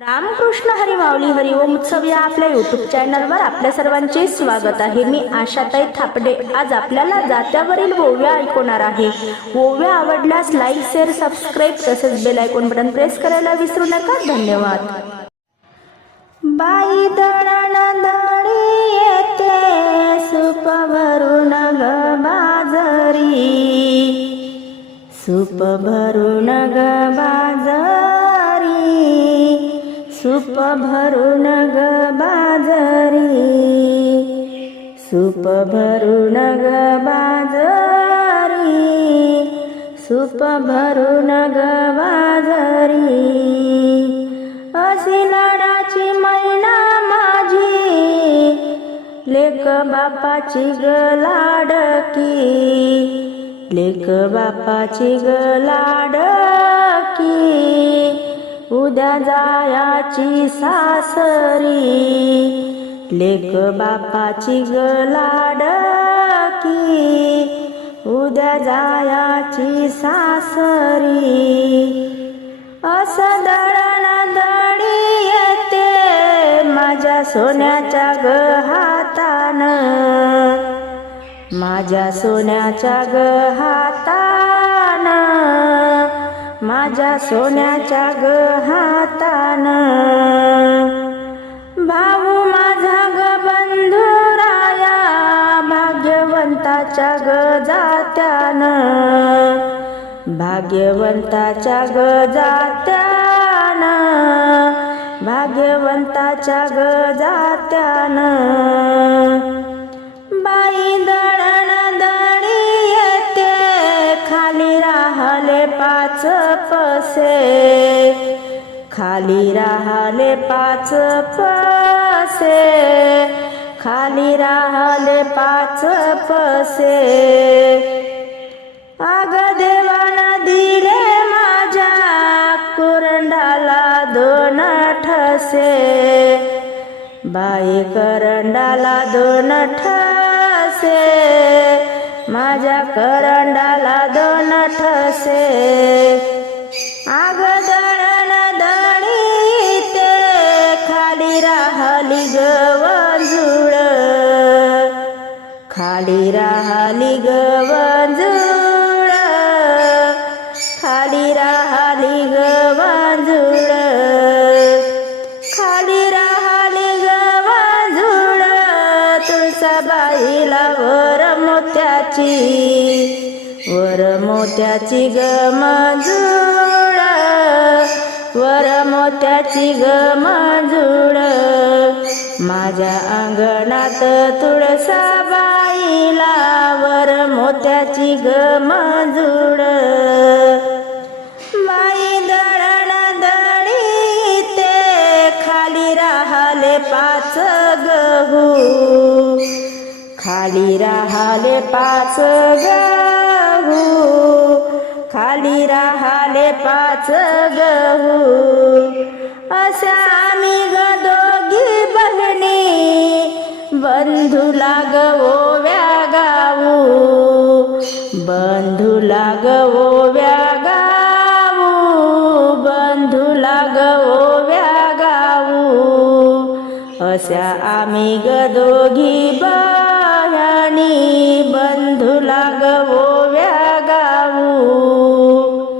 रामकृष्ण हरी माऊली हरिओम उत्सव या आपल्या युट्यूब चॅनलवर आपल्या सर्वांचे स्वागत आहे. मी आशाताई थापडे. आज आपल्याला जात्यावरील ओव्या ऐकवणार आहे. ओव्या आवडल्यास लाईक शेअर सबस्क्राईब तसेच बेल आयकॉन बटन प्रेस करायला विसरू नका. धन्यवाद. बाई दळण दळी येते सुपभरून ग बाजरी. सुप सुप भरून ग बाजरी। सुप भरून ग बाजरी। सुप भरून ग बाजरी। अशी लाडाची मैना माझी। लेक बापाची ग लाडकी। लेक बापाची ग लाडकी। उद्या जायाची सासरी. लेक बापाची गलाडकी उद्या जायाची सासरी. असं दळण दळी येते माझ्या सोन्याच्या ग हातान माझ्या सोन्याच्या ग हातान माझ्या सोन्याच्या ग हातान भाऊ माझा ग बंधुराया भाग्यवंताच्या ग जात्यान. भाग्यवंताच्या ग जात्यान. भाग्यवंताच्या ग जात्यान. खाली राहले पाच पसे. खाली राहले पाच पसे. आग देवाना दिले माझ्या कुरंडाला दोन ठसे. बाई करंडाला दोन ठसे. माझ्या करंडाला दोन ठसे. आग दळ खाली राहली गवंजुळ खाली राहली गवंजुळ खाली राहली गवंजुळ तुळसाबाईला वर मोत्याची वर मोत्याची ग मंजुळ. वर मोत्याची ग मंजुळ. माझ्या अंगणात तुळसाबाईला वर मोत्याची ग मंजुळ. बाई दळण दळी ते खाली राहले पाच गहू. खाली राहले पाच गहू. खाली राहले पाच गहू. असा आम्ही बहिणी बंधू लागवोव्या गाऊ बंधू लागवोव्या गाऊ बंधू लागवोव्या गाऊ अशा आम्ही गदोगी बा